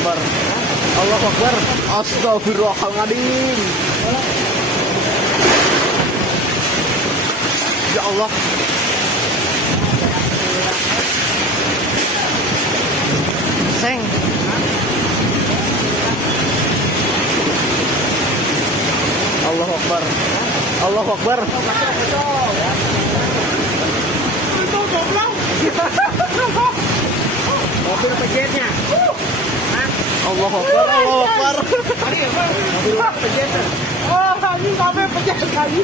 Akbar. Allahu Akbar. Astagfirullahaladzim. Ya Allah. Seng. Allahu Akbar. Allahu Akbar. Itu goblok. Mobil pejetnya. Allahu Akbar. Allahu Akbar. Mobil pejetnya. Oh, ini sampai pejet kali.